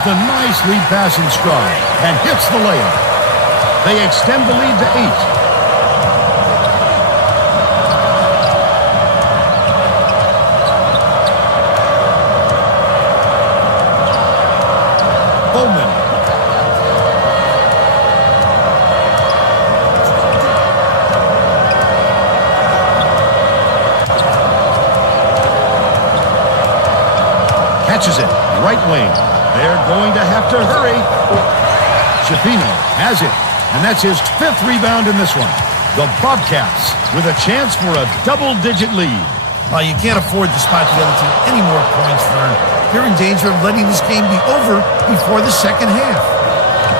The nice lead pass in stride and hits the layup. They extend the lead to 8. Bowman. Catches it, right wing. They're going to have to hurry. Shapino has it, and that's his 5th rebound in this one. The Bobcats with a chance for a double-digit lead. Well, you can't afford to spot the other team any more points, Vern. They're in danger of letting this game be over before the second half.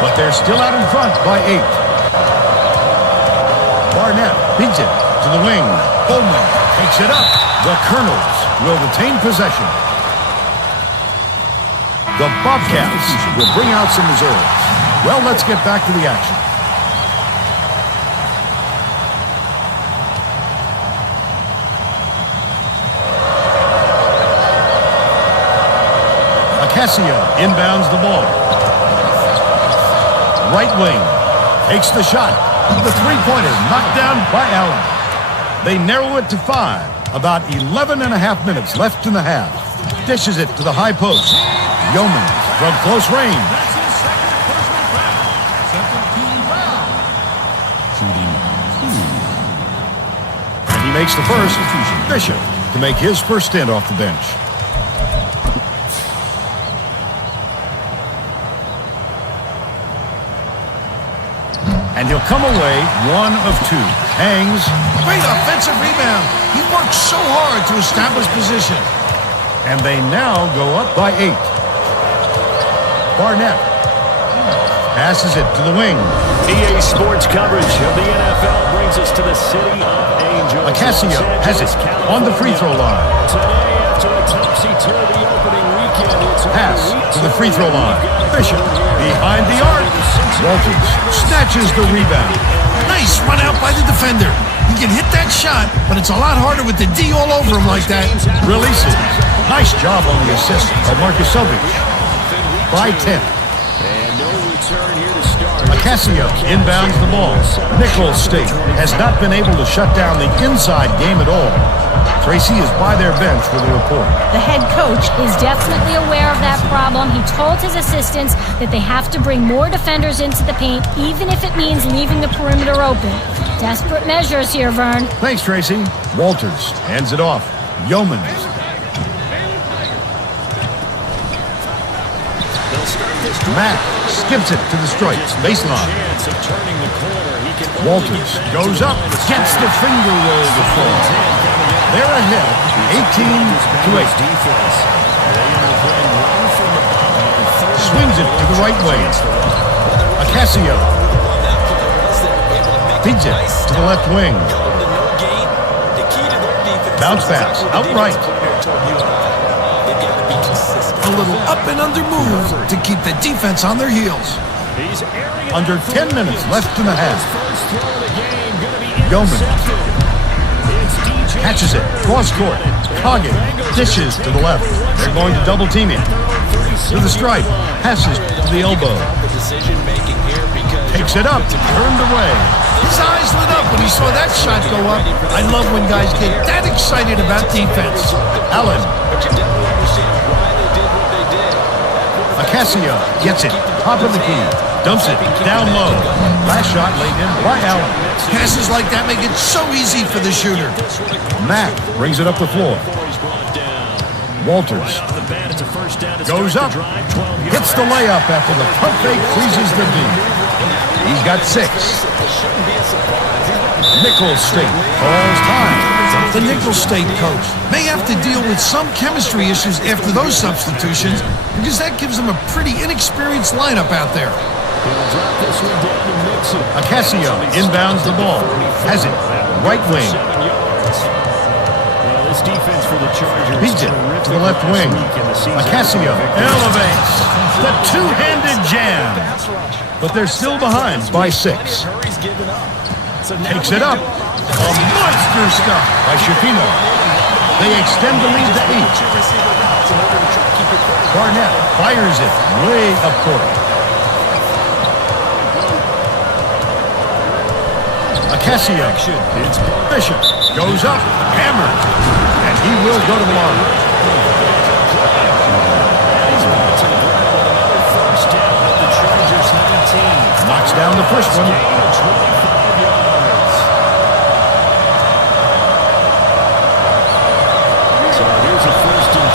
But they're still out in front by 8. Barnett beats it to the wing. Bowman takes it up. The Colonels will retain possession. The Bobcats will bring out some reserves. Well, let's get back to the action. Acacia inbounds the ball. Right wing takes the shot. The three-pointer knocked down by Allen. They narrow it to 5. About 11 and a half minutes left in the half. Dishes it to the high post. Yeoman from close range. That's his second personal foul. Second team foul. Shooting 2. And he makes the first. Bishop to make his first stint off the bench. And he'll come away 1 of 2. Hangs. Great offensive rebound. He worked so hard to establish position. And they now go up by 8. Barnett passes it to the wing. EA Sports coverage of the NFL brings us to the city of Angels. Acacia has it on the free throw line. Today, after a topsy-turvy opening weekend, it's Pass to the free throw line. Bishop behind the arc. Walters snatches the rebound. Nice run out by the defender. He can hit that shot, but it's a lot harder with the D all over him like that. Releases. Nice job on the assist by Marcus Selvage. By 10. And no return here to start. Acacia inbounds the ball. Nicholls State has not been able to shut down the inside game at all. Tracy is by their bench with a report. The head coach is definitely aware of that problem. He told his assistants that they have to bring more defenders into the paint, even if it means leaving the perimeter open. Desperate measures here, Vern. Thanks, Tracy. Walters hands it off. Yeoman. Matt skips it to the stripe. Baseline. Walters goes up, gets the finger roll to fall. They're ahead, 18-8. Swings it to the right way. Acacia feeds it to the left wing. Bounce pass, outright. A little up and under move to keep the defense on their heels. Under 10 minutes left in the half. Yeoman catches it, cross court. Coggin dishes to the left. They're going to double team him. To the stripe, passes to the elbow. Takes it up, turned away. His eyes lit up when he saw that shot go up. I love when guys get that excited about defense. Allen. Acacia gets it, top of the key. Dumps it down low. Last shot laid in by Allen. Passes like that make it so easy for the shooter. Mack brings it up the floor. Walters goes up, hits the layup after the pump fake freezes the D. He's got 6. Nicholls State calls time. The Nicholls State coach may have to deal with some chemistry issues after those substitutions because that gives them a pretty inexperienced lineup out there. Acacia inbounds the ball. Has it. Right wing. Beats it to the left wing. Acacia elevates. The two-handed jam. But they're still behind by 6. Takes it up. A monster stuff by Shapino. They extend the lead to 8. Barnett fires it way up court. Acasio. Bishop goes up, hammered, and he will go to the line. Knocks down the first one. So here's a 1st and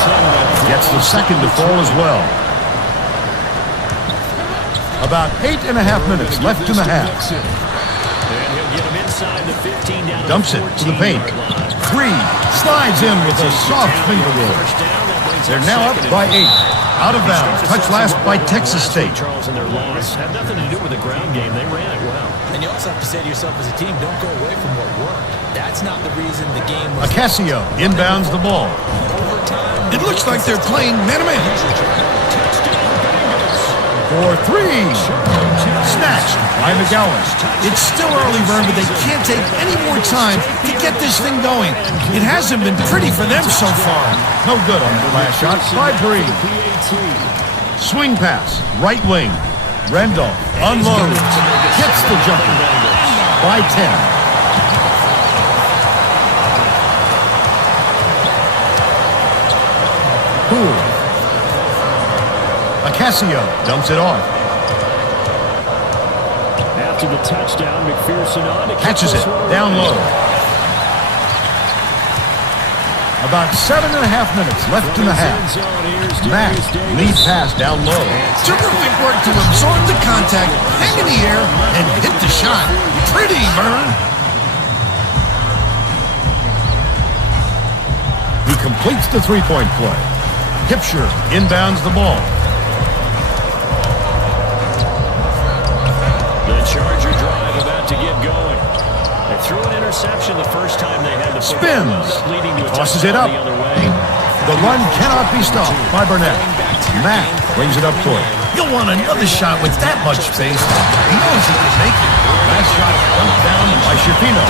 10. Gets the second to fall as well. About 8.5 minutes left in the half. And he'll get him inside the 15 down. Dumps it to the paint. 3. Slides in with a soft finger roll. They're now up by 8. Out of bounds. Touch last by Texas State. Charles and their loss had nothing to do with the ground game. They ran it well. And you also have to say to yourself as a team, don't go away from what worked. That's not the reason the game was. Acasio inbounds the ball. It looks like they're playing man-to-man. For 3. Snatched by McGowan. It's still early, Vern, but they can't take any more time to get this thing going. It hasn't been pretty for them so far. No good on that last shot by Bree. Swing pass, right wing. Randolph unloads. Gets the jumper. By 10. Poole. Acasio dumps it off. After the touchdown, McPherson on to Catches it down low. About 7.5 minutes left in the half. Mack lead pass down low. Terrific work to absorb the contact, hang in the air, and hit the shot. Pretty, Vern. He completes the three-point play. Hipsher inbounds the ball. The Charger drive about to get going. They threw an interception the first time they had the football. Spins. Leading to a Tosses it touchdown up. the other way. The run cannot be stopped by Burnett. Mack brings it up court. You'll want another shot with that much space. He knows he can make it. Last shot dumped down by Shapino.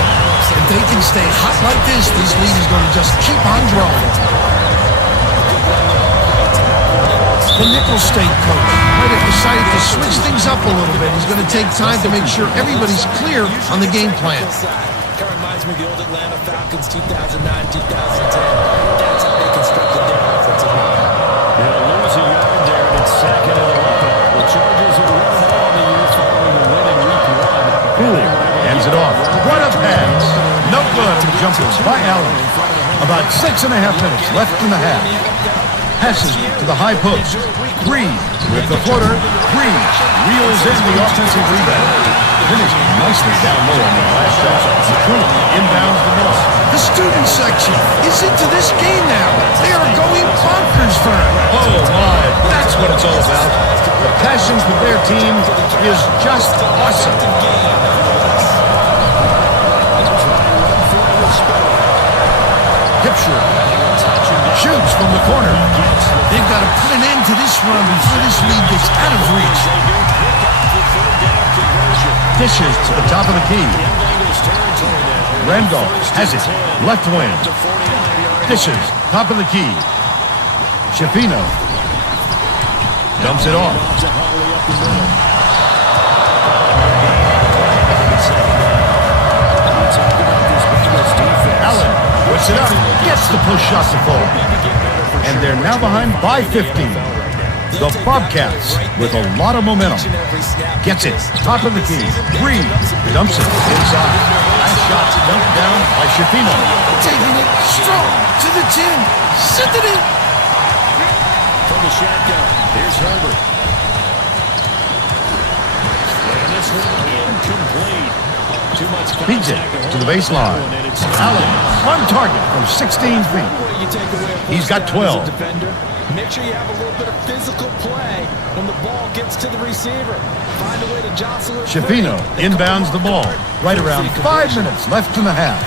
If they can stay hot like this lead is going to just keep on growing. The Nickel State coach might have decided to switch things up a little bit. He's going to take time to make sure everybody's clear on the game plan. Kind of reminds me of the old Atlanta Falcons 2009, 2010. That's how they constructed their offensive line. They'll lose a yard there, and it's 2nd and 11. The Chargers have run all the years following the win in week 1. Poole hands it off. Right up pass. No good on the jumper by Allen. About 6.5 minutes left in the half. Passes to the high post. Green with the floater. Green reels in the offensive rebound. Finished nicely down low on the last shot. McCool inbounds the ball. The student section is into this game now. They are going bonkers for it. Oh my, that's what it's all about. The passion for their team is just awesome. Hipsher shoots from the corner. They've got to put an end to this run before this lead gets out of reach. Dishes to the top of the key. Randolph has it. Left wing. Dishes. Top of the key. Shapino dumps it off. Allen puts it up. Gets the push shot to fall. And they're now behind by 15. The Bobcats with a lot of momentum. Gets it. Top of the key. Green dumps it inside. Last shot dumped down by Shapino. Taking it strong to the 10. Send it in. From the shotgun, here's Herbert. And this one incomplete. Too much contact. Beats it to the baseline. Allen on target from 16 feet. He's got 12. Make sure you have a little bit of physical play when the ball gets to the receiver. Find a way to jostle it. Shapino inbounds the ball. Right around 5 minutes left in the half.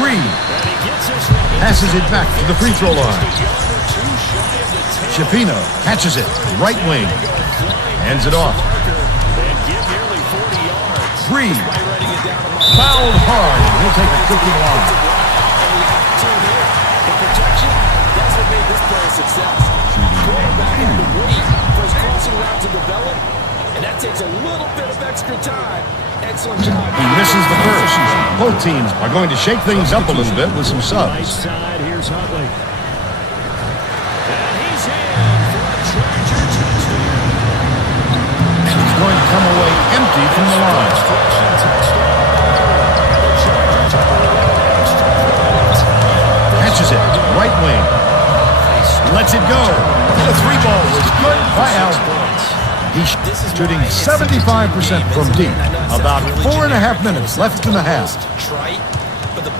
Green passes it back to the free throw line. Shapino catches it. Right wing. Hands it off. Green fouled hard. He'll take a quick line. made this play a success. Quarterback had to wait for his crossing route to develop, and that takes a little bit of extra time. Excellent job. He misses the first. Both teams are going to shake things up a little bit with some Right subs. side, here's Huntley. And he's in for a Charger touchdown. And he's going to come away empty from the line. Catches it, right wing. Lets it go. The 3-ball was good by Allen. He's shooting 75% from deep. About 4.5 minutes left in the half.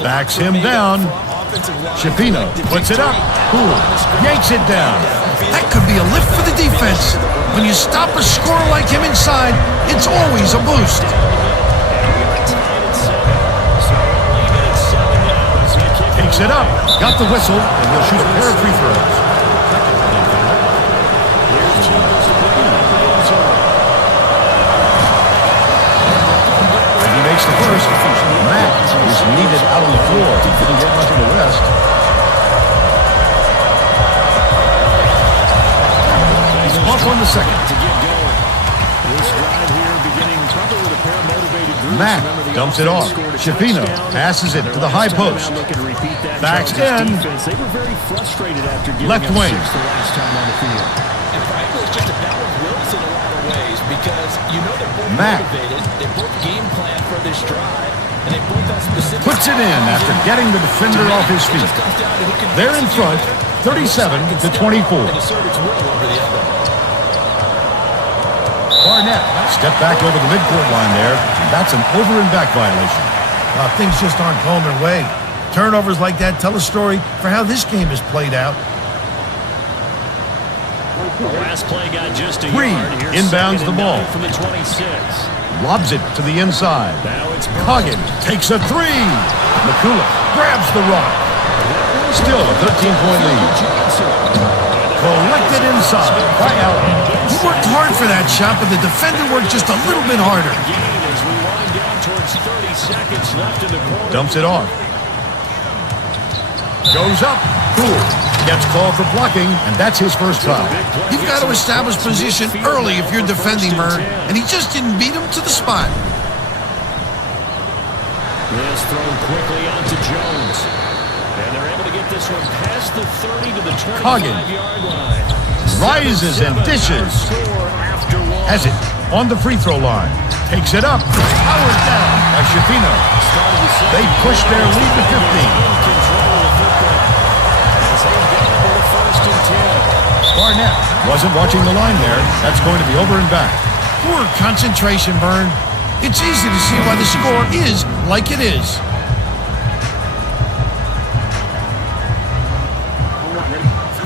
Backs him down. Shapino puts it up. Cool. Yanks it down. That could be a lift for the defense. When you stop a scorer like him inside, it's always a boost. Takes it up. Got the whistle, and he'll shoot a pair of free throws. And he makes the first. Matt is needed out on the floor. He couldn't get much of a rest. He's off on the second. This drive here beginning probably with a pair of motivated groups. Matt Remember, the dumps it offense off. scored a Shapino touchdown. passes it to the high post. Now looking to repeat that. Backs Chargers in. defense. They were very frustrated after giving Left up wing. 6 the last time on the field. And frankly, it's just a battle of wills in a lot of ways because you know they're both Matt. motivated, they both game plan for this drive, and they both have specific... Puts it in after getting the defender off his feet. They're in front, 37-24. And assert its will over the other. Barnett step back over the midcourt line there. That's an over and back violation. Things just aren't going their way. Turnovers like that tell a story for how this game is played out. The last play got just a Reed yard. Here's inbounds second the and ball. 9 from the 26. Lobs it to the inside. Now it's Coggin takes a three. McCullough grabs the rock. Still a 13-point lead. Collected inside by Allen. He worked hard for that shot, but the defender worked just a little bit harder. Gain as we wind down towards 30 seconds left in the quarter. Dumps it off. Goes up. Cool. Gets called for blocking, and that's his first foul. You've got to establish position early if you're defending Murn, and he just didn't beat him to the spot. This thrown quickly onto Jones. And they're able to get this one past the 30 to the 25-yard line. Rises and dishes. Score after one. Has it on the free throw line. Takes it up. Powered down by Shapino. They push their lead to 15. Barnett wasn't watching the line there. That's going to be over and back. Poor concentration, Byrne. It's easy to see why the score is like it is.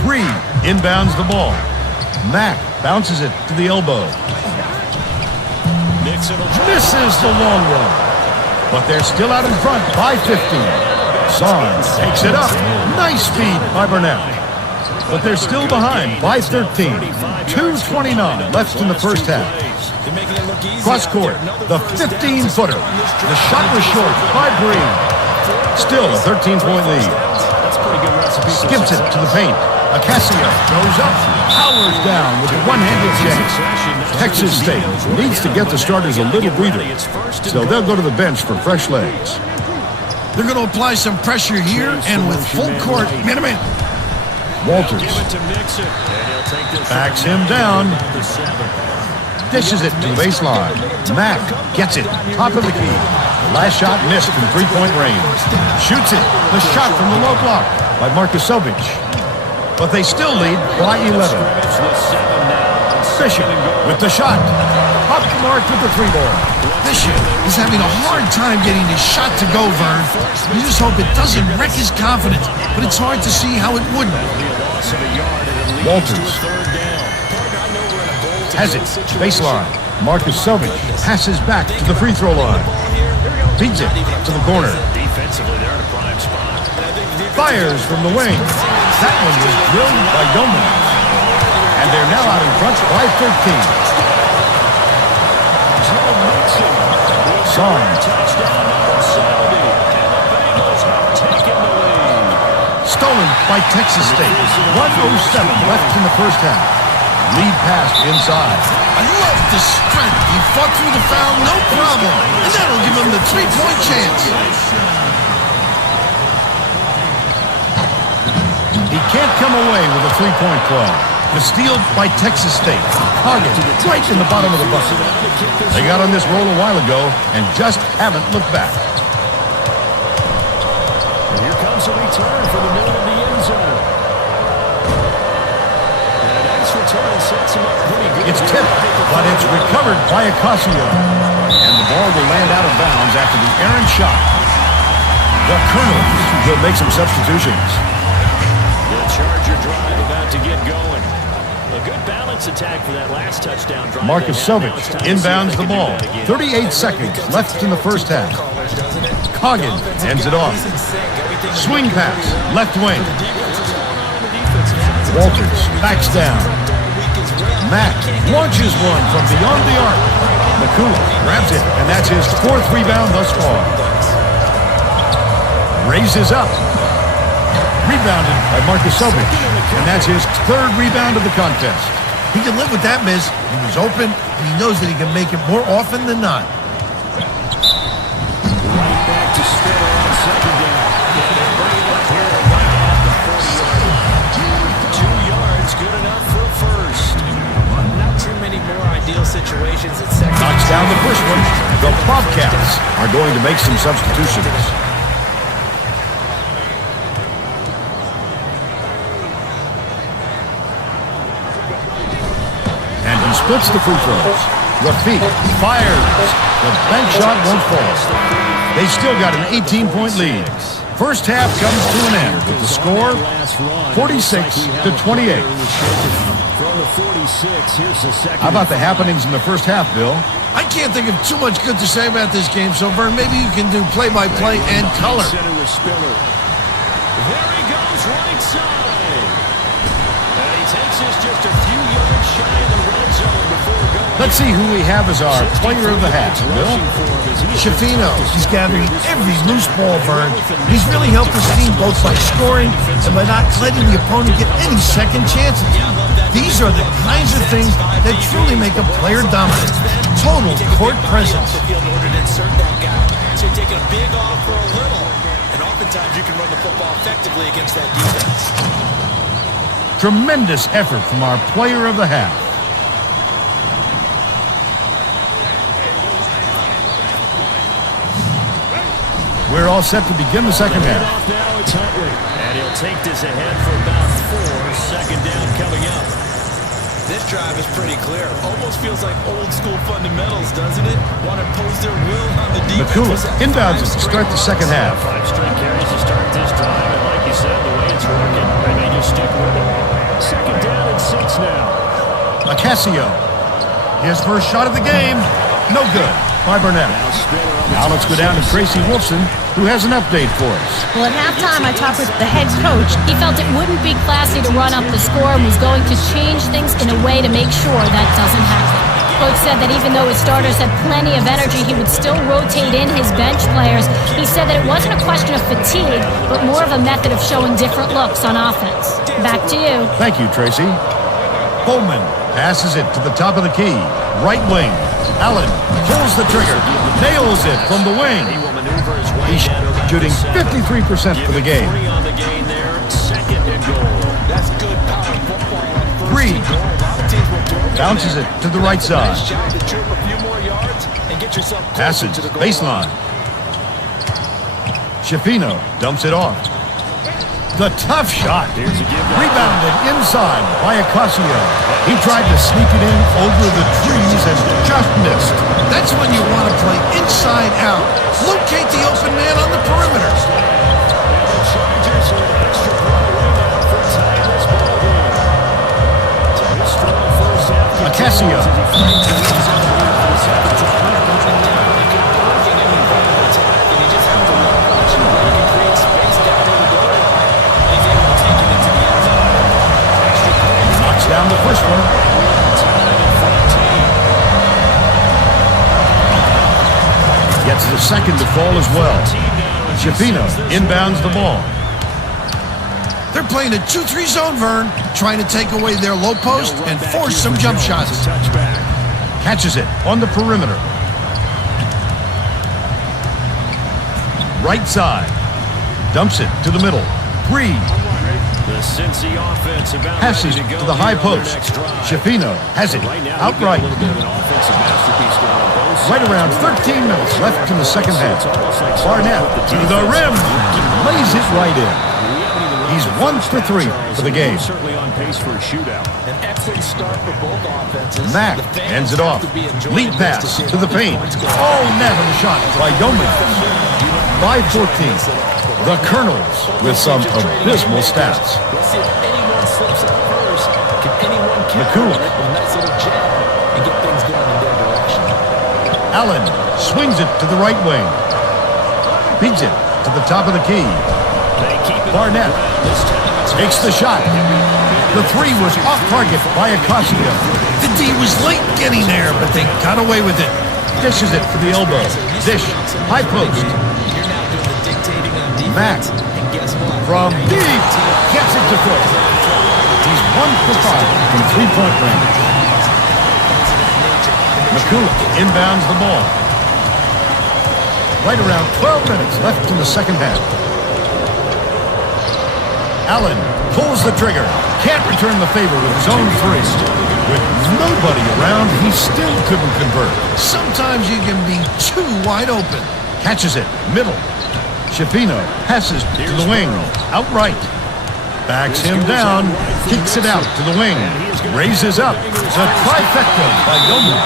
Reed inbounds the ball. Mack bounces it to the elbow. Misses the long one. But they're still out in front by 15. Son takes it up. Nice speed by Burnett. But they're still behind by 13. 2:29 left in the first half. Cross court, the 15-footer. The shot was short by Green. Still a 13-point lead. Skips it to the paint. Acacio goes up, powers down with a one-handed jam. Texas State needs to get the starters a little breather, so they'll go to the bench for fresh legs. They're going to apply some pressure here, and with full court, minimum. Walters backs him down, dishes it to the baseline. Mack gets it, top of the key. The last shot missed from three-point range. Shoots it, the shot from the low block by Markusovic. But they still lead by 11. Bishop with the shot. Up the mark with the three ball. Bishop is having a hard time getting his shot to go, Vern. You just hope it doesn't wreck his confidence, but it's hard to see how it wouldn't. Walters has it, baseline. Markusovic passes back to the free throw line. Feeds it to the corner. Defensively, they're in a prime spot. Fires from the wing. That one was drilled by Yeoman. And they're now out in front by 13. Son stolen by Texas State. 1:07 left in the first half. Lead pass inside. I love the strength. He fought through the foul, no problem. And that'll give him the three-point chance. He can't come away with a three-point play. The steal by Texas State. Hagen right in the bottom of the bucket. They got on this roll a while ago and just haven't looked back. And here comes a return from the middle of the end zone. And a nice return sets him up pretty good. It's tipped, but it's recovered by Ocasio. And the ball will land out of bounds after the errant shot. The Colonels will make some substitutions. The Charger drive about to get going. A good balance attack for that last touchdown drive. Marcus Sovic inbounds the ball. 38 seconds left in the first half. Hagen ends it off. Swing pass, left wing. Walters backs down. Mack launches one from beyond the arc. McCool grabs it, and that's his fourth rebound thus far. Raises up. Rebounded by Marcus Sovic, and that's his third rebound of the contest. He can live with that miss. He was open, and he knows that he can make it more often than not. Right back to Spiller on second down. And they bring it up here to right at the 40 yard. 2 yards, good enough for a first. Not too many more ideal situations at second. Knocks down the first one. The Bobcats are going to make some substitutions. Splits the free throws. Rafiq fires. The bank shot won't fall. They still got an 18-point lead. First half comes to an end with the score 46-28. How about the happenings in the first half, Bill? I can't think of too much good to say about this game, so Vern, maybe you can do play-by-play and color. There he goes right side. And he takes us just a few yards shy of the red zone before going. Let's see who we have as our player of the half, Bill. Shafino. He's gathering every loose ball, Vern. He's really helped his team both by scoring and by not letting the opponent get any second chances. These are the kinds of things that truly make a player dominant. Total court presence. In order to insert that guy. So you're taking a big off for a little. And oftentimes you can run the football effectively against that defense. Tremendous effort from our player of the half. We're all set to begin the second half. Now it's Huntley. And he'll take this ahead for about 4. Second down coming up. This drive is pretty clear. Almost feels like old school fundamentals, doesn't it? Want to impose their will on the defense. McCool inbounds it to start the second half. 5 straight carries to start this drive. And like you said, the way it's working, they may just stick with it. Second down and 6 now. Ocasio. His first shot of the game. No good by Burnett. Now let's go down to Tracy Wolfson, who has an update for us. Well, at halftime, I talked with the head coach. He felt it wouldn't be classy to run up the score and was going to change things in a way to make sure that doesn't happen. Coach said that even though his starters had plenty of energy, he would still rotate in his bench players. He said that it wasn't a question of fatigue, but more of a method of showing different looks on offense. Back to you. Thank you, Tracy. Bowman passes it to the top of the key. Right wing. Allen pulls the trigger. Nails it from the wing. He's shooting 53% for the game. That's good power football. Reed bounces it to the right side. Passes baseline. Shafino dumps it off. The tough shot. Rebounded inside by Ocasio. He tried to sneak it in over the trees and just missed. That's when you want to play inside out. Locate the open man on the perimeter. Ocasio. Down the first one. Gets the second to fall as well. Shafino inbounds the ball. They're playing a 2-3 zone, Vern, trying to take away their low post and force some jump shots. Touchback. Catches it on the perimeter. Right side. Dumps it to the middle. Breed. The Cincy offense about Passes ready to go to the high here on their post. next drive. Shafino has it Right now, outright. we've got a little bit of an offensive masterpiece going on both sides. Right around 13 minutes left in the second half. Barnett to the rim. Lays it right in. He's 1 for 3 for the game. Certainly on pace for a shootout. An excellent start for both offenses. Mack The fans ends it off. have to be enjoying Lead this pass see to the how many paint. points go. Oh, net of the shot by Yeoman. 5-14. The Colonels with some abysmal stats. Let's see if anyone slips up first. Can anyone counter McCool. it with a nice little jab and get things going in their direction? Allen swings it to the right wing. Beats it to the top of the key. They keep it Barnett this time. It's takes the shot. The three was off target by Ocasio. The D was late getting there, but they got away with it. Dishes it for the elbow. Dish. High post. You're now doing the dictating on Mack defense. And guess what? from deep. Gets it to Cook. He's 1 for 5 from 3-point range. McCool inbounds the ball. Right around 12 minutes left in the second half. Allen pulls the trigger. Can't return the favor with his own three. With nobody around, he still couldn't convert. Sometimes you can be too wide open. Catches it. Middle. Shafino passes to the wing. Outright. Backs him down. Kicks it out to the wing. Raises up. The trifecta by Yeoman.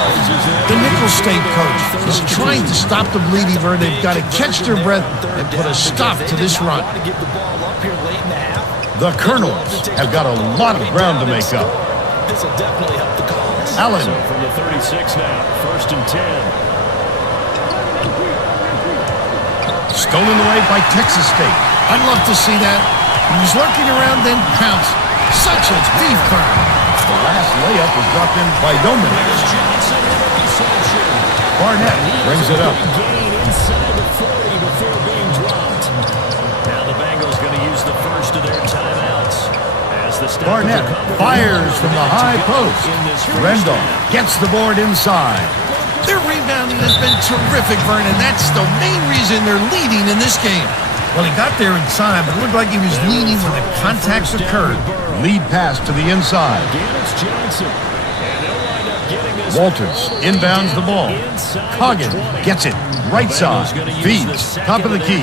The Nicholls State coach is trying to stop the bleeding, Vern. They've got to catch their breath and put a stop to this run. Want to get the ball up here late in the half. The Colonels have got a lot of ground to make up. This will definitely help the cause. Allen. So from the 36 now, 1st and 10. Stolen away by Texas State. I'd love to see that. He was lurking around, then pounced. Such a deep burn. The last layup was dropped in by Yeoman. Barnett brings it up. Gain inside the 40 before being dropped. Now the Bengals going to use the first of their timeouts. As the Barnett fires from the high post. Rendell gets the board inside. Their rebounding has been terrific, Vern, and that's the main reason they're leading in this game. Well, he got there in time, but it looked like he was leading when the contact occurred. Lead pass to the inside. Walters inbounds the ball. Coggin gets it. Right side. Feeds. Top of the key.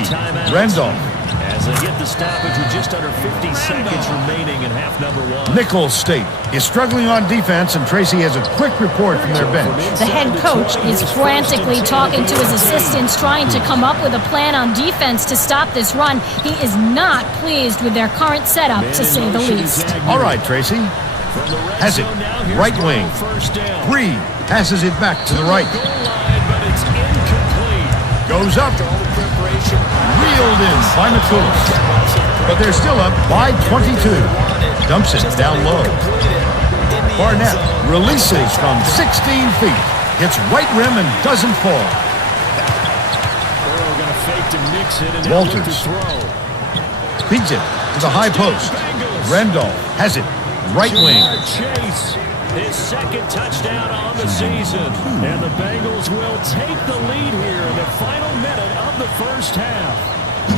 Rendell. As they get the stoppage with just under 50 seconds remaining in half number 1. Nicholls State is struggling on defense, and Tracy has a quick report from their bench. The head coach is frantically talking to his assistants, trying to come up with a plan on defense to stop this run. He is not pleased with their current setup, to say the least. All right, Tracy. Has it. Right wing. Breed passes it back to the right. Goes up. Reeled in by McCool. But they're still up by 22. Dumps it down low. Barnett releases from 16 feet. Hits right rim and doesn't fall. Walters feeds it to the high post. Rendell has it. Right wing. Chase, his second touchdown on the season. And the Bengals will take the lead here in the final minute of the first half.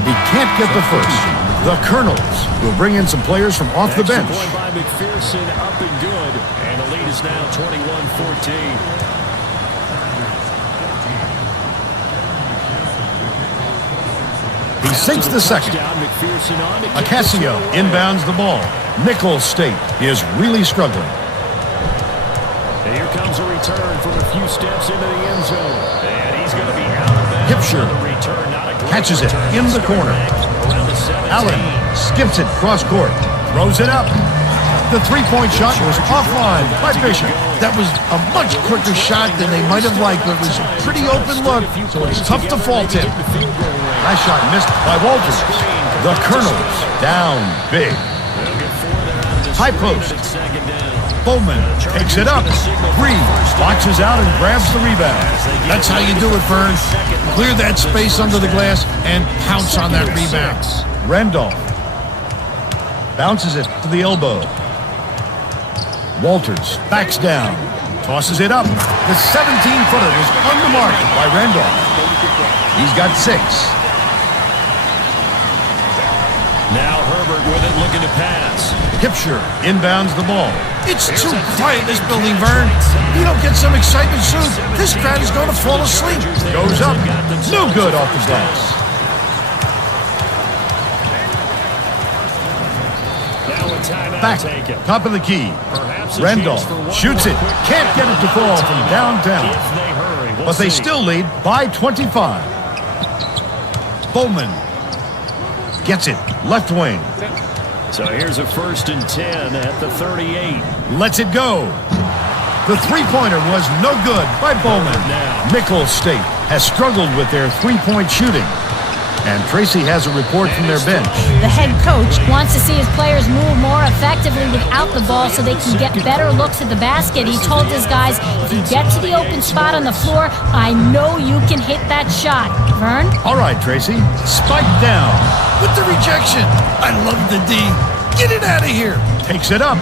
He can't get the first. The Colonels will bring in some players from off the bench. Point by McPherson, up and good. And the lead is now 21-14. He sinks the second. Ocasio inbounds the ball. Nicholls State is really struggling. And here comes a return from a few steps into the end zone. And he's going to be out of bounds. Hipsher catches it in the corner. Allen skips it cross court. Throws it up. The three-point shot was offline by Bishop. That was a much quicker shot than they might have liked, but it was a pretty open look, so it's tough to fault him. Last shot missed by Walters. The Colonels down big. High post. Bowman takes it up. Breed boxes out and grabs the rebound. That's how you do it, Vern. Clear that space under the glass and pounce on that rebound. Randolph Bounces it to the elbow. Walters backs down. Tosses it up. The 17-footer is on the mark by Randolph. He's got 6. Now Herbert with it, looking to pass. Hipsher inbounds the ball. It's too quiet in this building, Vern. You don't get some excitement soon, this crowd is going to fall asleep. Goes up. No good off the glass. Now a timeout Back, taken. top of the key. Perhaps a Randolph chance for one shoots more it. quick Can't get it to fall from downtown. If they hurry, we'll But they see. still lead by 25. Bowman gets it. Left wing. So here's a 1st and 10 at the 38. Lets it go. The three-pointer was no good by Bowman. Nicholls State has struggled with their three-point shooting. And Tracy has a report from their bench. The head coach wants to see his players move more effectively without the ball so they can get better looks at the basket. He told his guys, if you get to the open spot on the floor, I know you can hit that shot. Vern? All right, Tracy. Spike down. With the rejection. I love the D. Get it out of here. Takes it up.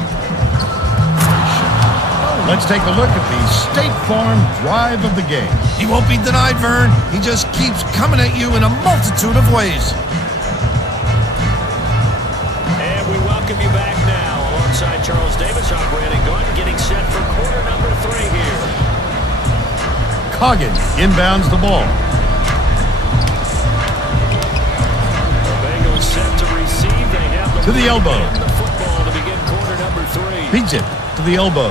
Let's take a look at the State Farm drive of the game. He won't be denied, Vern. He just keeps coming at you in a multitude of ways. And we welcome you back now alongside Charles Davis, operating gun, getting set for quarter number 3 here. Coggin inbounds the ball. The Bengals set to receive. They have To the elbow. The football to begin quarter number 3. Beats it to the elbow.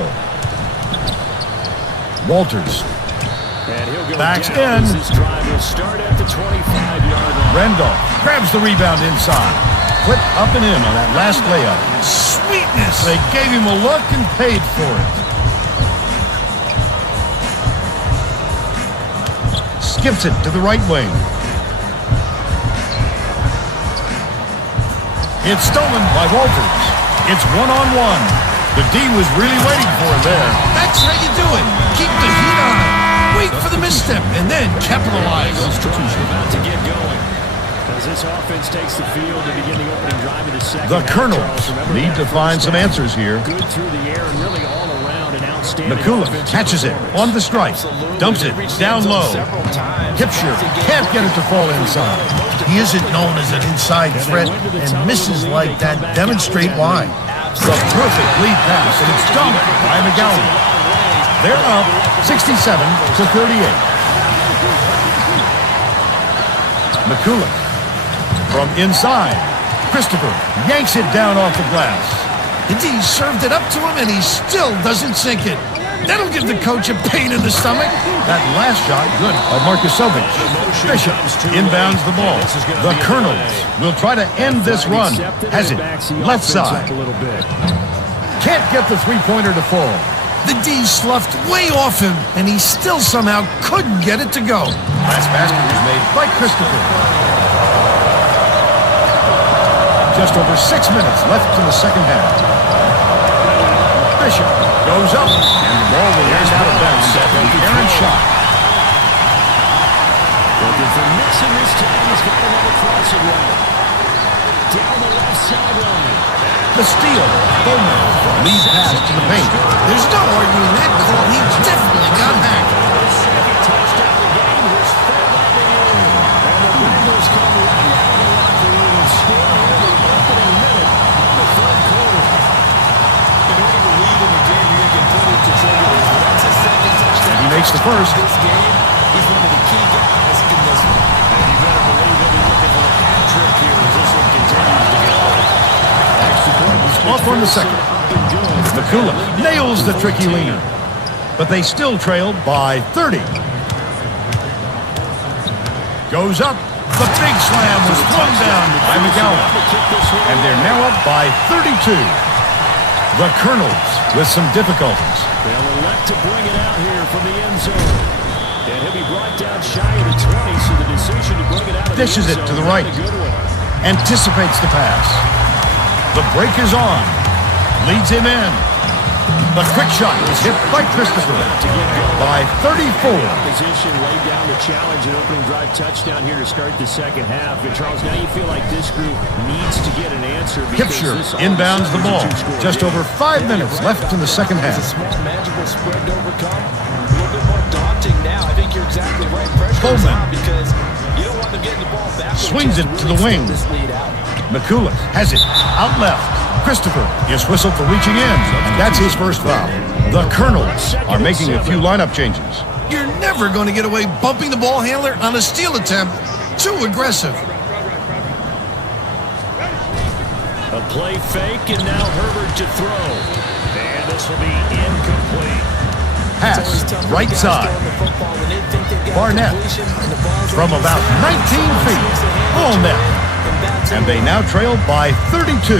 Walters And he'll go backs down in. as this drive will start at the 25-yard line. Randolph grabs the rebound inside. Flip up and in on that last layup. Sweetness. They gave him a look and paid for it. Skips it to the right wing. It's stolen by Walters. It's one-on-one. The D was really waiting for him there. That's how you do it. Keep the heat on him. Wait for the misstep and then capitalize. About to get going. As this offense takes the field to begin the opening drive of the second. The half, Colonels Charles, remember need that to find first some half. answers here. Good through the air and really all around an outstanding McCullough offensive catches it performance. on the stripe. Dumps it down low. Hipsher can't get it to fall inside. He isn't known as an inside threat, and misses like that demonstrate why. The perfect lead pass, and it's dumped by McGowan. They're up 67-38. McCullough from inside. Christopher yanks it down off the glass. The D served it up to him, and he still doesn't sink it. That'll give the coach a pain in the stomach. That last shot, good by Markusovich. Bishop inbounds the ball. The Colonels will try to end this run. Has it left side. Can't get the three-pointer to fall. The D sloughed way off him, and he still somehow couldn't get it to go. Last basket was made by Christopher. Just over 6 minutes left in the second half. Bishop goes up, and the ball will land out of bounds at the errant shot. Looking for Nixon this time. He's got another crossing route. Down the left sideline. The steal. Bowman leads pass to the paint. There's no arguing that call. He definitely got hacked. Second touchdown of the game. His third of the year. And the Bengals come right out of the locker room and score here in the opening minute of the third quarter. In order to lead in the game, you're going to get put into trouble. That's his second touchdown. He makes the first. This game, he's one of the key guys in this one. And you better believe he'll be looking for a hat trick here as this one continues to go. Off on the second. McCullough nails the tricky leaner. But they still trail by 30. Goes up. The big slam was thrown down by McGowan. And they're now up by 32. The Colonels with some difficulties. They'll elect to bring it out here from the end zone. And he'll be brought down shy of the 20, so the decision to bring it out of the Dishes end it zone to the is right. a good one. Anticipates the pass. The break is on. Leads him in. The quick shot is hit by Christopher by 34. Position laid down the challenge and opening drive touchdown here to start the second half. And Charles, now you feel like this group needs to get an answer. Kipscher inbounds the ball. Just over 5 minutes left in the second half. It's a small, magical spread to overcome. A little bit more daunting now. I think you're exactly right. Pressure is Coleman on because you don't want them getting the ball back. swings it to the wing. McCullough has it out left. Christopher is whistled for reaching in, and that's his first foul. The Colonels are making a few lineup changes. You're never going to get away bumping the ball handler on a steal attempt. Too aggressive. A play fake, and now Herbert to throw. And this will be incomplete. Pass right side. Barnett from about 19 feet. Full net. And they now trail by 32.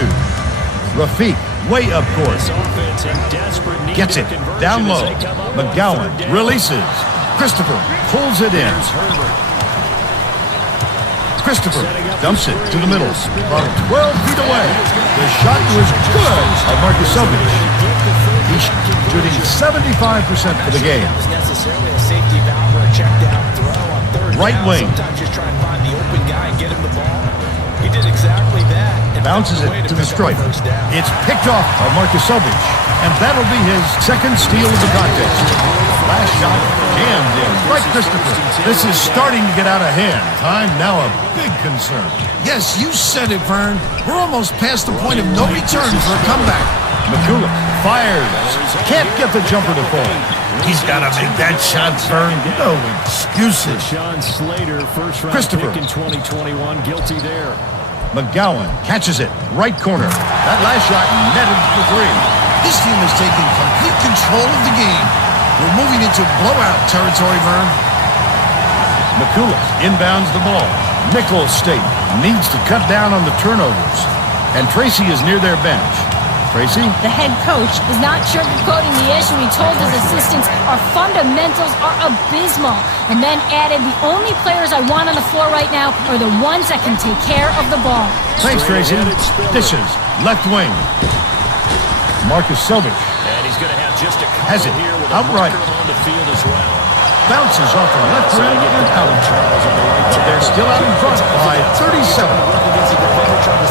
Rafiq way up court. Gets it down low. McGowan releases. Christopher pulls it in. Christopher dumps it to the middle. About 12 feet away. The shot was good by Marcus Silvage. He's shooting 75% for the game. Necessarily a safety valve or a check down throw on third Right down. wing. Sometimes just try and find the open guy and get him the ball. He did exactly that. And Bounces it found a way to the pick up stripe. a first down. It's picked off by Marcus Silvage. And that'll be his second steal of the contest. Last shot jammed in by Christopher. This is starting to get out of hand. Time now a big concern. Yes, you said it, Vern. We're almost past the point of no return for a comeback. McCullough fires. Can't get the jumper to fall. He's got to make that shot, Vern. No excuses. Sean Slater, first round Christopher. pick in 2021, guilty there. McGowan catches it. Right corner. That last shot netted for three. This team is taking complete control of the game. We're moving into blowout territory, Vern. McCullough inbounds the ball. Nichols State needs to cut down on the turnovers. And Tracy is near their bench. Tracy? The head coach is not sugarcoating the issue. He told his assistants our fundamentals are abysmal, and then added, the only players I want on the floor right now are the ones that can take care of the ball. Thanks, Tracy. Dishes. Left wing. Marcus Silvage And he's going to have just a couple has it here with outright. a marker on the field as well. Bounces off the left rim and out. But they're still out in front by 37.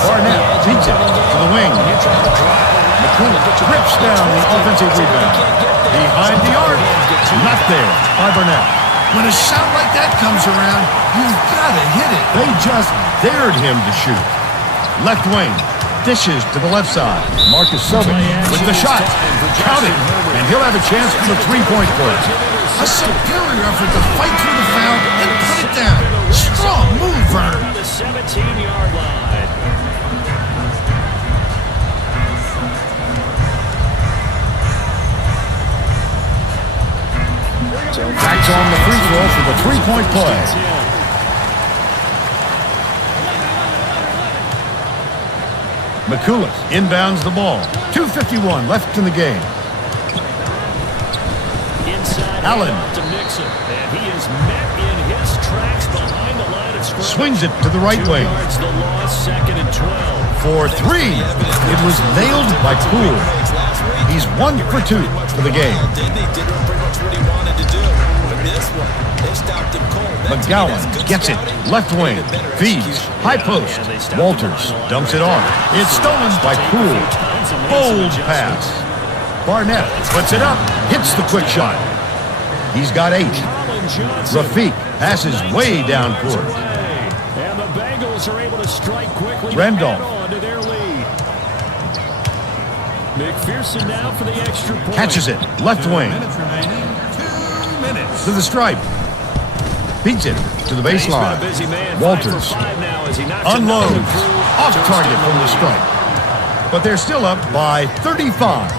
Barnett beats it to the wing. McCullough rips down the offensive rebound. Behind the arc. Not there by Barnett. When a shot like that comes around, you've got to hit it. They just dared him to shoot. Left wing. Dishes to the left side. Marcus Silvage with the shot. Count it. And he'll have a chance for the three-point play. A superior effort to fight through the foul and put it down. Strong move, Vern. The 17-yard line. Backs on the free throw for the three-point play. McCullough inbounds the ball. 2:51 left in the game. Inside Allen to Nixon. And he is met in his tracks behind the line of scrimmage. swings it to the right 2 wing. yards, the loss, 2nd and 12. For three. It was nailed by Poole. He's 1 for 2 for the game. Did pretty much what he wanted to do. But this one, they stopped him cold. McGowan gets it. Left wing. Feeds. High post. Walters dumps it off. It's stolen by Poole. Bold pass. Barnett puts it up. Hits the quick shot. He's got 8. Rafiq passes way down court. And the Bengals are able to strike quickly Randolph. to add on to their lead. McPherson now for the extra point. Catches it. Left wing. Minutes remaining. 2 minutes. To the stripe. Beats it to the He's been a baseline. busy man. Walters 5 for 5 now as he knocks unloads. another through. Off target from the stripe. But they're still up by 35.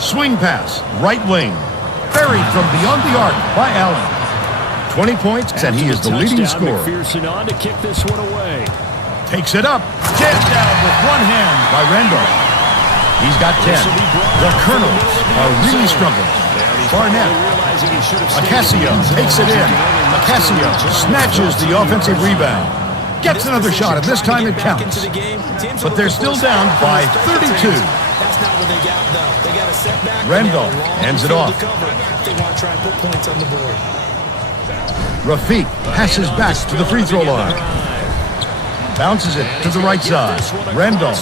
Swing pass. Right wing. Buried from beyond the arc by Allen. 20 points, and he is the leading Touchdown, scorer. McPherson on to kick this one away. Takes it up. Jammed down with one hand by Randolph. He's got 10. The Colonels are really struggling. Barnett. Acasio takes it in. Acasio snatches the offensive rebound. Gets another shot, and this time it counts. But they're still down by 32. That's not what they got, though. They got a setback. Randolph hands it off. They want to try and put points on the board. Rafiq passes back to the free throw line. Bounces it to the right side. Randolph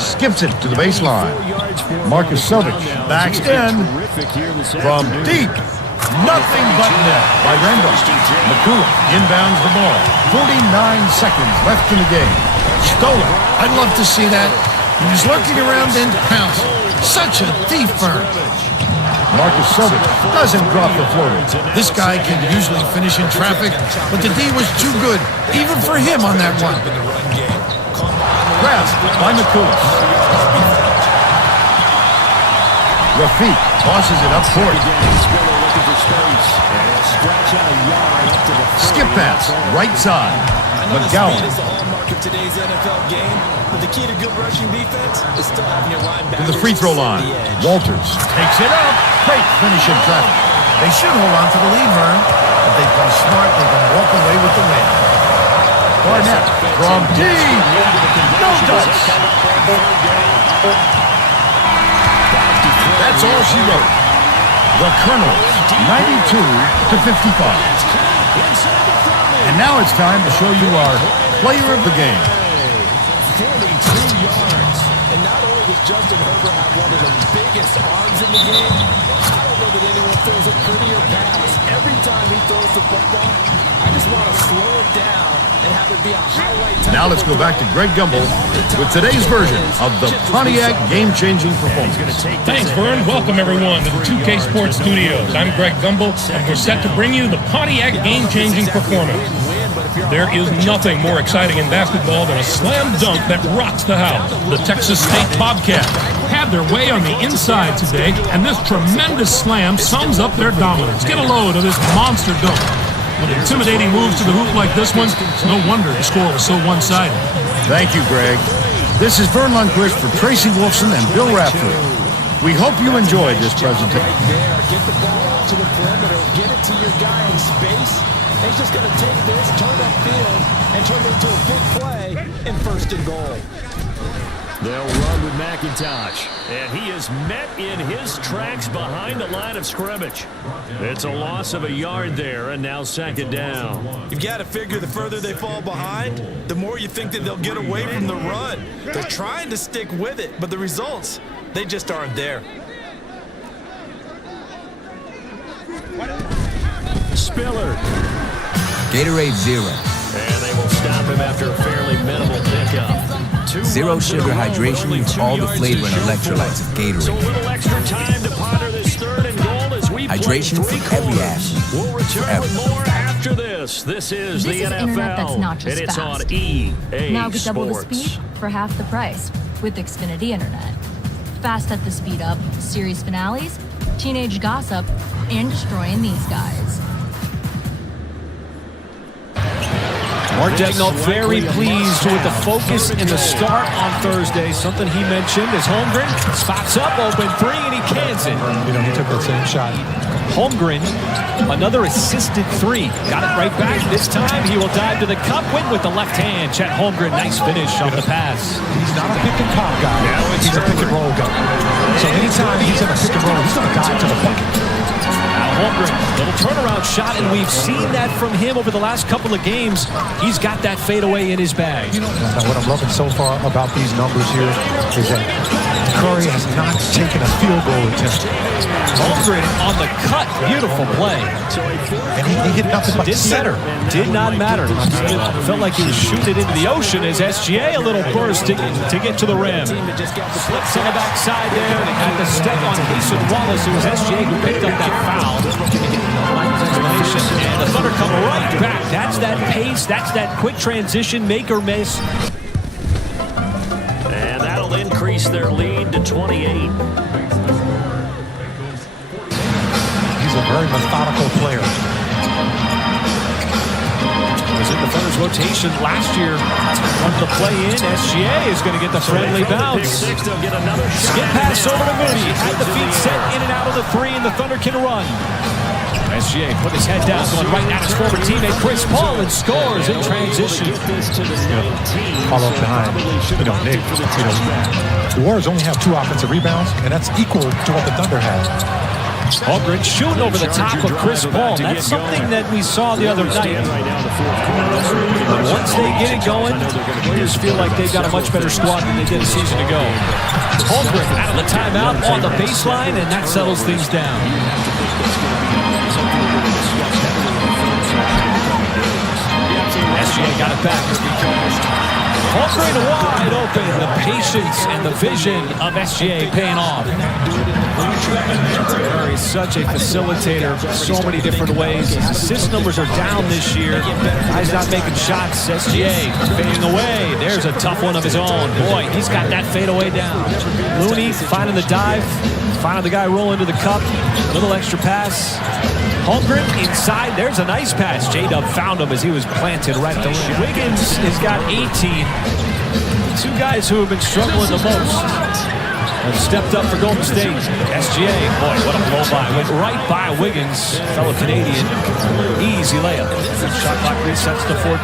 skips it to the baseline. Marcus Silvich backs in from deep. Nothing but net by Randolph. McCullough inbounds the ball. 49 seconds left in the game. Stolen. I'd love to see that. He was lurking around and pounced. Such a thief, Vern. Marcus Silvich doesn't drop the floater. This guy can usually finish in traffic, but the D was too good, even for him on that one. Grabbed by McCullough. Rafiq tosses it up court. Skip pass, right side. McGowan. Speed is the hallmark of today's NFL game, but the key to good rushing defense is still having your linebackers To the free throw line. Walters takes it up. Great finish in traffic. They should hold on to the lead, Vern. If they play smart, they can walk away with the win. Barnett from deep. No dice. That's all she wrote. The Colonels, 92-55. And now it's time to show you our player of the game. 42 yards. And not only does Justin Herbert have one of the biggest arms in the game, I don't know that anyone throws a prettier pass. Every time he throws the football, I just want to slow it down and have it be a highlight. Now let's go back to Greg Gumbel with today's version of the Pontiac game-changing performance. Thanks, Vern. Welcome, everyone, to the 2K Sports Studios. I'm Greg Gumbel, and we're set to bring you the Pontiac game-changing performance. There is nothing more exciting in basketball than a slam dunk that rocks the house. The Texas State Bobcats had their way on the inside today, and this tremendous slam sums up their dominance. Get a load of this monster dunk. With intimidating moves to the hoop like this one, it's no wonder the score was so one-sided. Thank you, Greg. This is Vern Lundquist for Tracy Wolfson and Bill Radford. We hope you enjoyed this presentation. Get the ball out to the perimeter. Get it to your guy in space. He's just going to take this, turn upfield, and turn it into a big play in 1st and goal. They'll run with McIntosh, and he is met in his tracks behind the line of scrimmage. It's a loss of a yard there, and now 2nd down. You've got to figure the further they fall behind, the more you think that they'll get away from the run. They're trying to stick with it, but the results, they just aren't there. Spiller. Gatorade Zero. And they will stop him after a fairly minimal pickup. Zero sugar hydration with all the flavor and electrolytes of So a Gatorade. little extra time to ponder this 3rd and goal as we Hydration play 3 for every quarters. athlete. We'll return Forever. with more after this. This is the NFL. Internet that's not just and it's fast. on EA Now get double the Sports. speed for half the price with Xfinity Internet. Fast at the speed up, series finales, teenage gossip, and destroying these guys. Mark Daigneault very pleased with the focus and the start on Thursday. Something he mentioned is Holmgren spots up, open 3, and he cans it. You know, he took that same shot. Holmgren, another assisted 3. Got it right back. This time he will dive to the cup, win with the left hand. Chet Holmgren, nice finish on the pass. He's not a pick and pop guy. He's a pick and roll guy. So anytime he's in a pick and roll, he's going to dive to the bucket. Now Holmgren, little turnaround shot, and we've seen that from him over the last couple of games. He's got that fadeaway in his bag. Now, what I'm loving so far about these numbers here is that Curry has not taken a field goal attempt. Holmgren on the cut, beautiful play. And he hit nothing but Didn't matter. Did not matter. Felt like he was shooting it into the ocean as SGA, a little burst to get to the rim. Slips on the backside there, and he had to step on Hasten Wallace. It was SGA who picked up that foul. And the Thunder come right back. That's that pace. That's that quick transition, make or miss. And that'll increase their lead to 28. He's a very methodical player. Was in the Thunder's rotation last year. Once the play in, SGA is going to get the friendly bounce. Skip pass over to Moody. Had the feet set in and out of the 3, and the Thunder can run. SGA put his head down, going right at his former teammate Chris Paul, and scores in transition. Follow up behind, Nick. The Warriors only have 2 offensive rebounds, and that's equal to what the Thunder had. Holmgren shooting over the top of Chris Paul. That's something that we saw the other night. But once they get it going, Warriors feel like they've got a much better squad than they did a season ago. Holmgren out of the timeout on the baseline, and that settles things down. SGA got it back. Holmgren wide open. The patience and the vision of SGA paying off. He's such a facilitator so many different ways. His assist numbers are down this year. Guy's not making shots. SGA fading away. There's a tough one of his own. Boy, he's got that fadeaway down. Looney finding the dive. Finding the guy rolling to the cup. Little extra pass. Holmgren inside. There's a nice pass. J-Dub found him as he was planted right at the rim. Wiggins has got 18. 2 guys who have been struggling the most have stepped up for Golden State. SGA, boy, what a blow by. Went right by Wiggins, fellow Canadian. Easy layup. Shot clock resets to 14.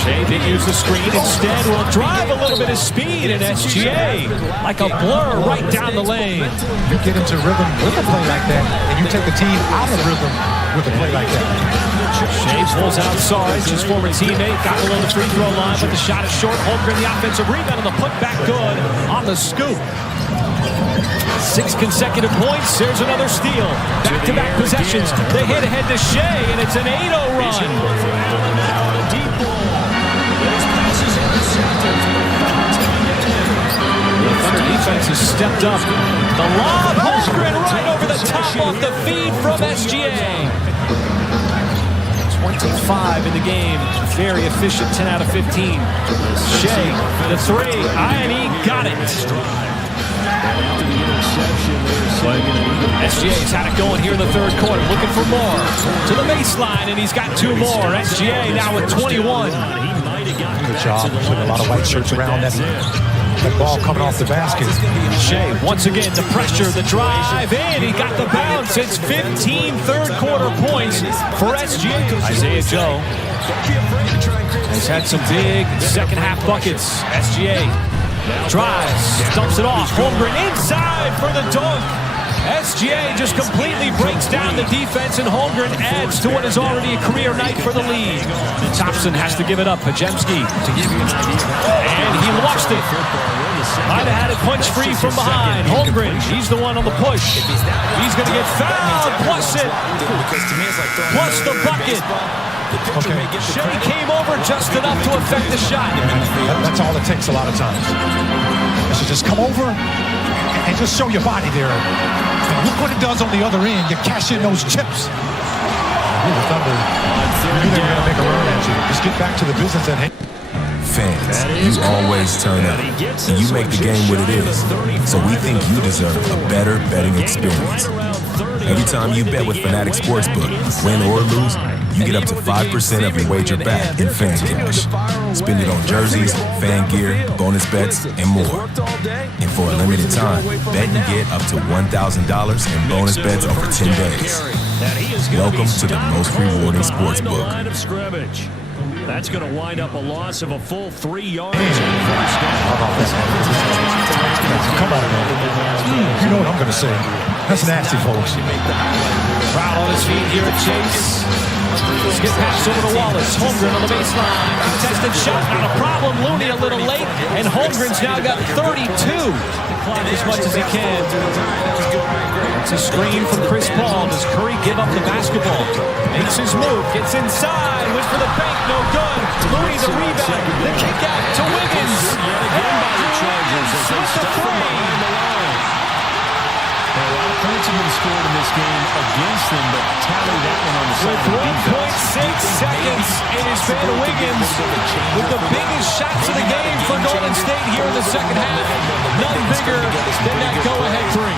Shea didn't use the screen. Instead, will drive a little bit of speed, and SGA, like a blur, right down the lane. You get into rhythm with a play like that, and you take the team out of rhythm with a play like that. Shea pulls out Sarge, his former teammate, got below the free throw line, but the shot is short. Holmgren, the offensive rebound, and the putback good on the scoop. 6 consecutive points. There's another steal. Back-to-back possessions. They hit ahead to Shea, and it's an 8-0 run. The Thunder defense has stepped up. The lob, Holmgren right over the top off the feed from SGA. 25 in the game. Very efficient, 10 out of 15. Shea, the 3. I&E got it. SGA's had it going here in the third quarter. Looking for more. To the baseline, and he's got 2 more. SGA now with 21. Good job putting a lot of white shirts around that ball coming off the basket. Shea, once again, the pressure, the drive in. He got the bounce. It's 15 third-quarter points for SGA. Isaiah Joe has had some big second-half buckets. SGA drives, dumps it off. Holmgren inside for the dunk. SGA just completely breaks down the defense, and Holmgren adds to what is already a career night for the league. Thompson has to give it up. Pajemski, and he lost it. Might have had it punch-free from behind. Holmgren, he's the one on the push. He's going to get fouled, plus it, plus the bucket. Okay. Shea came over just enough to affect the shot. That's all it takes a lot of times. So just come over and just show your body there. And look what it does on the other end. You cash in those chips. The Thunder, you knew they were going to make a run at you. Just get back to the business at hand. Fans, you always turn up, and you make the game what it is. So we think you deserve a better betting experience. Every time you bet with Fanatic Sportsbook, win or lose, you get up to 5% of your wager back in fan cash. Spend it on jerseys, fan gear, bonus bets, and more. And for a limited time, bet and get up to $1,000 in bonus bets over 10 days. Welcome to the most rewarding sportsbook. That's going to wind up a loss of a full 3 yards. Come on, man. You know what I'm going to say. That's nasty, folks. Crowd on his feet here at Chase. Skip pass over to Wallace. Holmgren on the baseline. Contested shot, not a problem. Looney a little late, and Holmgren's now got 32. Clock as much as he can. It's a screen from Chris Paul. Does Curry give up the basketball? Makes his move, gets inside, went for the bank, no good. Looney the rebound, the kick out to Wiggins. With the three. A lot of points have been scored in this game against them, but tally that one on the side of the defense. 1.6 seconds, it is Ben Wiggins with the biggest shots of the game for Golden State here in the second half. None bigger than that go-ahead 3.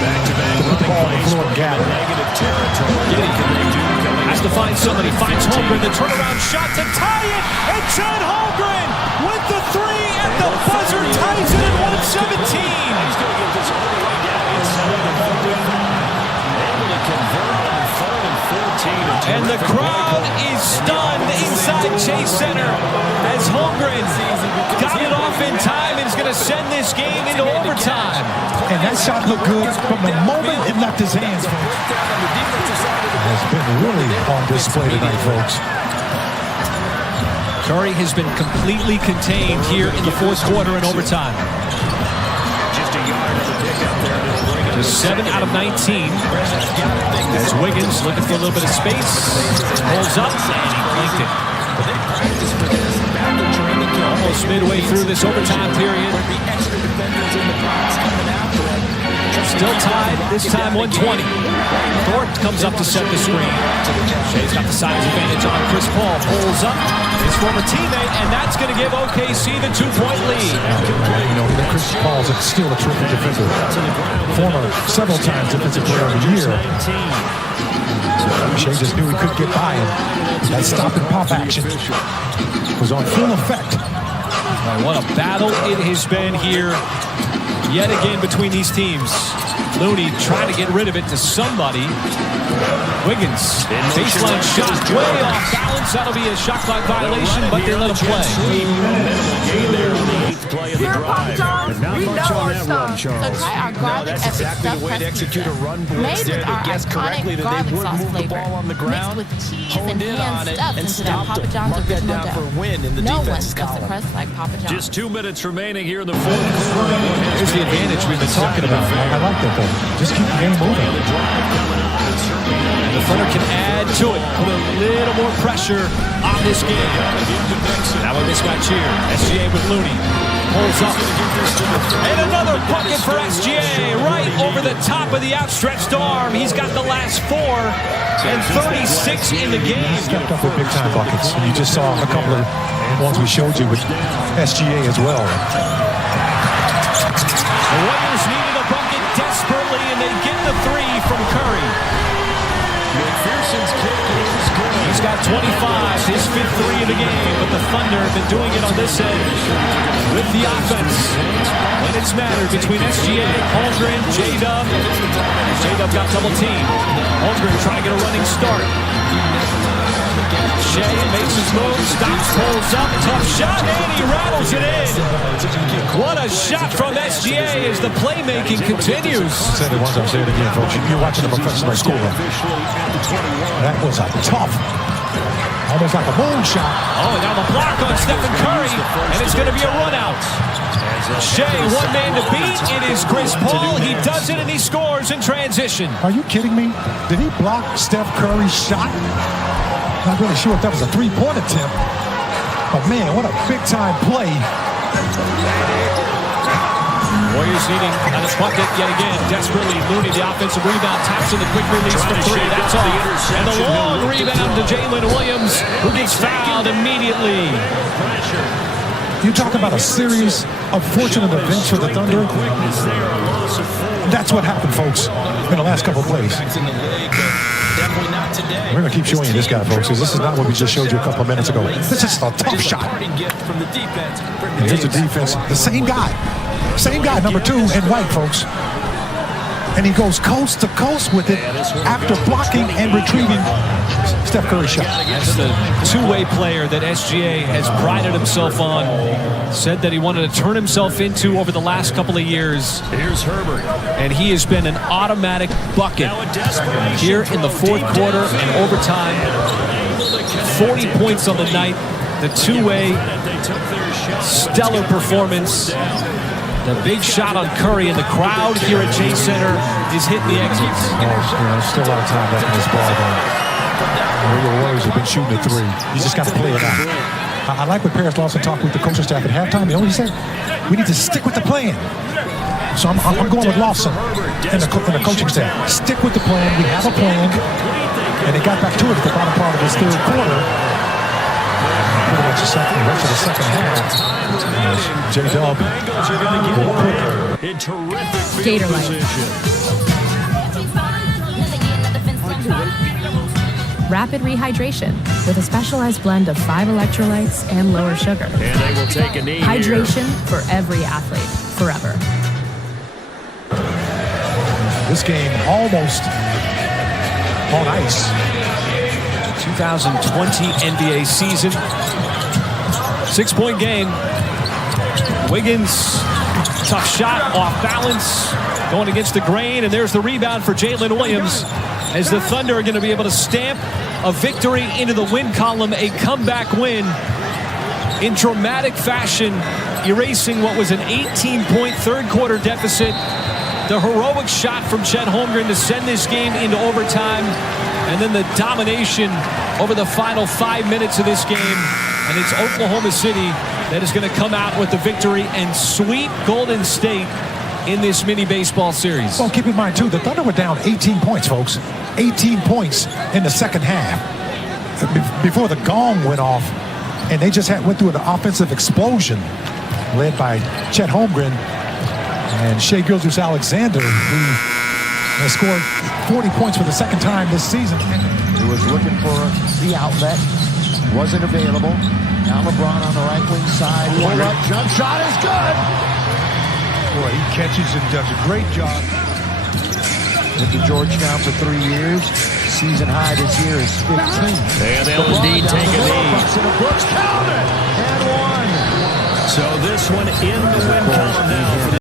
Back-to-back running plays from negative territory. Has to find somebody, finds Holmgren, the turnaround shot to tie it, and Chad Holmgren with the 3 at the buzzer ties it at 117. And the crowd is stunned inside Chase Center as Holmgren got it off in time and is going to send this game into overtime. And that shot looked good from the moment it left his hands, folks. Has been really on display tonight, folks. Curry has been completely contained here in the fourth quarter and overtime. Just a yard of the pickup there. Just 7 out of 19. As Wiggins looking for a little bit of space. Pulls up and he blanked it. Almost midway through this overtime period. Still tied, this time 120. Thornton comes up to set the screen. Shea's got the size advantage on Chris Paul. Pulls up his former teammate, and that's going to give OKC the 2-point lead. You know, Chris Paul's still a terrific defender. Former several times defensive player of the year. Shea just knew he couldn't get by him. That stop and pop action was on full effect. What a battle it has been here yet again between these teams. Looney trying to get rid of it to somebody. Wiggins, baseline shot way off balance. That'll be a shot clock violation, but they let him play. Here at Papa John's, we know our stuff. So try our garlic epic stuffed crust pizza. Made with our iconic garlic sauce flavor, mixed with cheese and hand stuffed into that Papa John's original dough. No one stuffs a crust like Papa John's. Just 2 minutes remaining here in the fourth quarter. Here's the advantage we've been talking about. I like that, though. Just keep the game moving. And the Thunder can add to it, put a little more pressure on this game. Now a mismatch here. SGA with Looney. Pulls up. And another bucket for SGA right over the top of the outstretched arm. He's got the last 4 and 36 in the game. He stepped up with big-time buckets. And you just saw a couple of ones we showed you with SGA as well. The Warriors needed a bucket desperately, and they get the 3 from Curry. McPherson's kick is good. He's got 25, his 5th 3 of the game, but the Thunder have been doing it on this end with the offense. When it's mattered between SGA, Holmgren, J-Dub. J-Dub got double teamed. Holmgren trying to get a running start. Shea makes his move, stops, pulls up, tough shot, and he rattles it in. What a shot from SGA as the playmaking continues. I said it once, I'm saying it again, folks. You're watching a professional scorer. That was a tough, almost like a moon shot. Oh, and now the block on Stephen Curry, and it's going to be a run out. Shea, one man to beat. It is Chris Paul. He does it, and he scores in transition. Are you kidding me? Did he block Steph Curry's shot? Not really sure if that was a three-point attempt. But, man, what a big-time play. Warriors needing a bucket yet again. Desperately, Looney, the offensive rebound, taps in the quick release for 3. That's off. And the long rebound to Jalen Williams, who gets fouled immediately. You talk about a series of fortunate events for the Thunder. That's what happened, folks, in the last couple of plays. We're going to keep showing you this guy, folks, because this is not what we just showed you a couple of minutes ago. This is a tough shot. And here's the defense. The same guy. Same guy, number 2 in white, folks. And he goes coast to coast with it after blocking and retrieving Steph Curry's shot. That's the two-way player that SGA has prided himself on. Said that he wanted to turn himself into over the last couple of years. Here's Herbert. And he has been an automatic bucket here in the fourth quarter and overtime. 40 points on the night. The two-way stellar performance. The big shot on Curry, and the crowd here at Chase Center is hitting the exits. There's still a lot of time left in this ball game. The Warriors have been shooting at 3. You just got to play it out. I like what Paris Lawson talked with the coaching staff at halftime. You know what he said? We need to stick with the plan. So I'm going with Lawson and the coaching staff. Stick with the plan. We have a plan. And they got back to it at the bottom part of this third quarter. Pretty much the rest of the second half. J-Dub will put in terrific Gator light. Rapid rehydration with a specialized blend of 5 electrolytes and lower sugar. And they will take a knee Hydration for every athlete, forever. This game almost on ice. 2020 NBA season. 6-point game. Wiggins, tough shot, off balance, going against the grain, and there's the rebound for Jalen Williams as the Thunder are going to be able to stamp a victory into the win column, a comeback win in dramatic fashion, erasing what was an 18-point third-quarter deficit. The heroic shot from Chet Holmgren to send this game into overtime, and then the domination over the final 5 minutes of this game. And it's Oklahoma City that is going to come out with the victory and sweep Golden State in this mini baseball series. Well, keep in mind, too, the Thunder were down 18 points, folks. 18 points in the second half before the gong went off. And they just went through an offensive explosion led by Chet Holmgren and Shai Gilgeous-Alexander, who has scored 40 points for the second time this season. He was looking for the outlet. Wasn't available. Now LeBron on the right wing side. Pull up, jump shot is good. Boy, he catches and does a great job. Went to Georgetown for 3 years. Season high this year is 15. And they'll indeed take a knee. Brooks counted and one. So this one